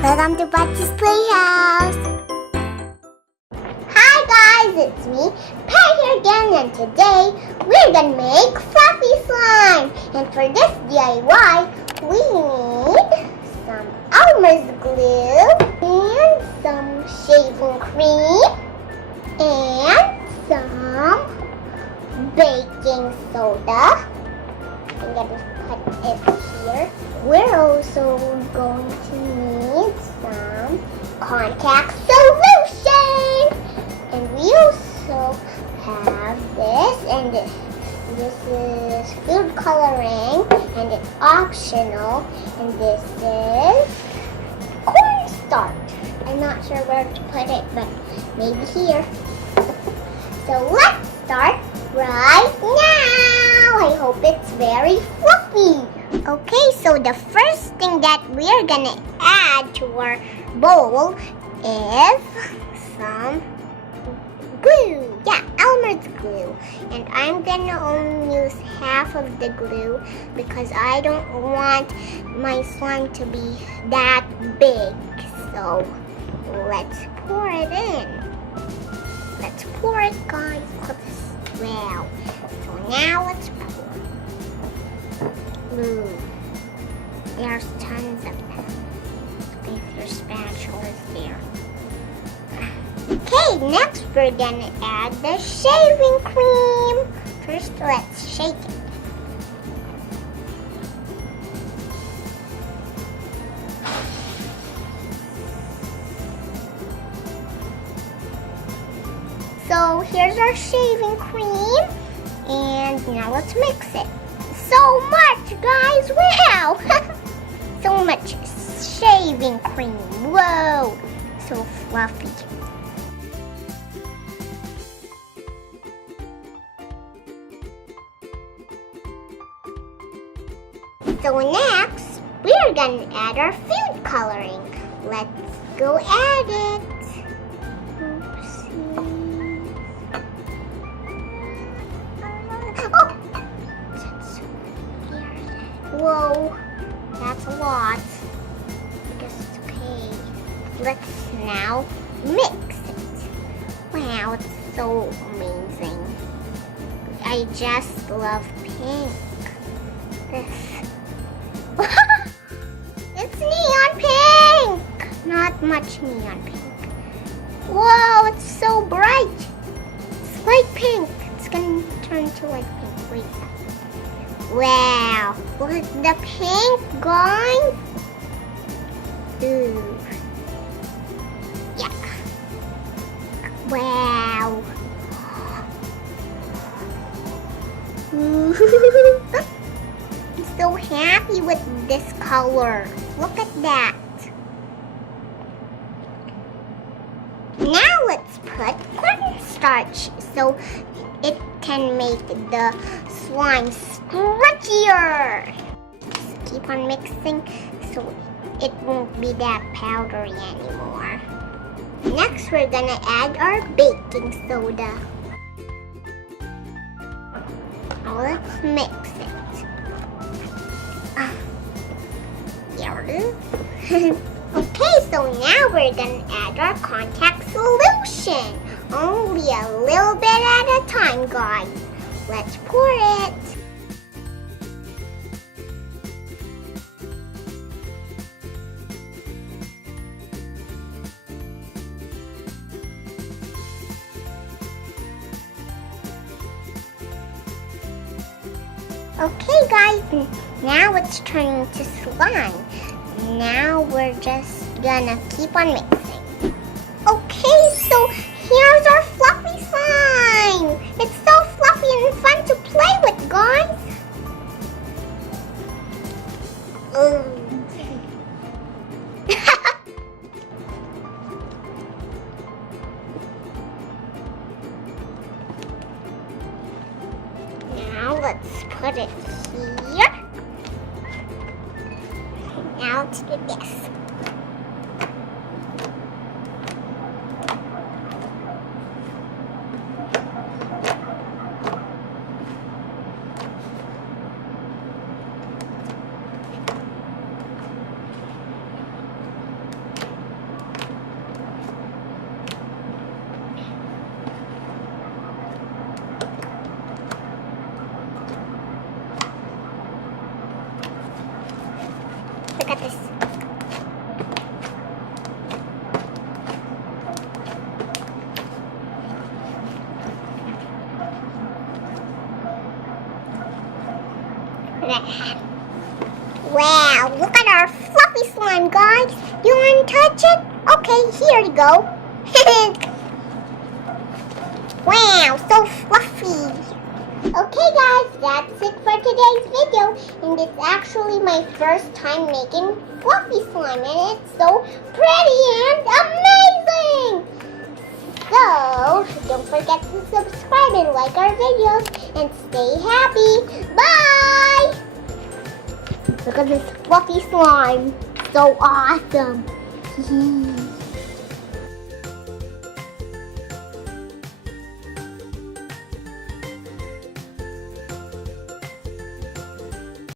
Welcome to Butch's Playhouse! Hi guys, it's me, Pat here again, and today we're gonna make fluffy slime. And for this DIY, we need some Elmer's glue and some shaving cream and some baking soda. I'm gonna put it here. We're also going to need some contact solution. And we also have this, and this is food coloring, and it's optional. And this is cornstarch. I'm not sure where to put it, but maybe here. So let's start right now. I hope it's very fluffy. Okay, so the first thing that we're gonna add to our bowl is some glue. Yeah, Elmer's glue. And I'm gonna only use half of the glue because I don't want my slime to be that big. So let's pour it in. Let's pour it, guys. Wow. So now let's pour. Ooh. There's tons of them. If your spatula is there. Okay, next we're gonna add the shaving cream. First, let's shake it. So here's our shaving cream, and now let's mix it. So much, guys! Wow! So much shaving cream. Whoa! So fluffy. So next, we're gonna add our food coloring. Let's go add it. Whoa, that's a lot. I guess it's okay. Let's now mix it. Wow, it's so amazing. I just love pink. This. It's neon pink! Not much neon pink. Whoa, it's so bright. It's light pink. It's gonna turn to light pink. Wait a second. Wow, look at the pink, guys. Ooh. Yeah. Wow. Ooh. I'm so happy with this color. Look at that. Now let's put cornstarch so it can make the slime scrunchier. Just keep on mixing so it won't be that powdery anymore. Next, we're gonna add our baking soda. Now let's mix it. There it is. Okay, so now we're gonna add our contact solution. Only a little bit at a time, guys. Let's pour it. Okay, guys, now it's turning to slime. Now we're just gonna keep on mixing. Okay, so here's our fluffy slime. It's so fluffy and fun to play with, guys. Now let's put it here. Now let's do this. look at this. Wow, look at our fluffy slime, guys. You want to touch it? Okay, here you go. Wow, so fluffy. Okay guys, that's it for today's video. And it's actually my first time making fluffy slime. And it's so pretty and amazing. So, don't forget to subscribe and like our videos. And stay happy. Bye! Look at this fluffy slime. So awesome.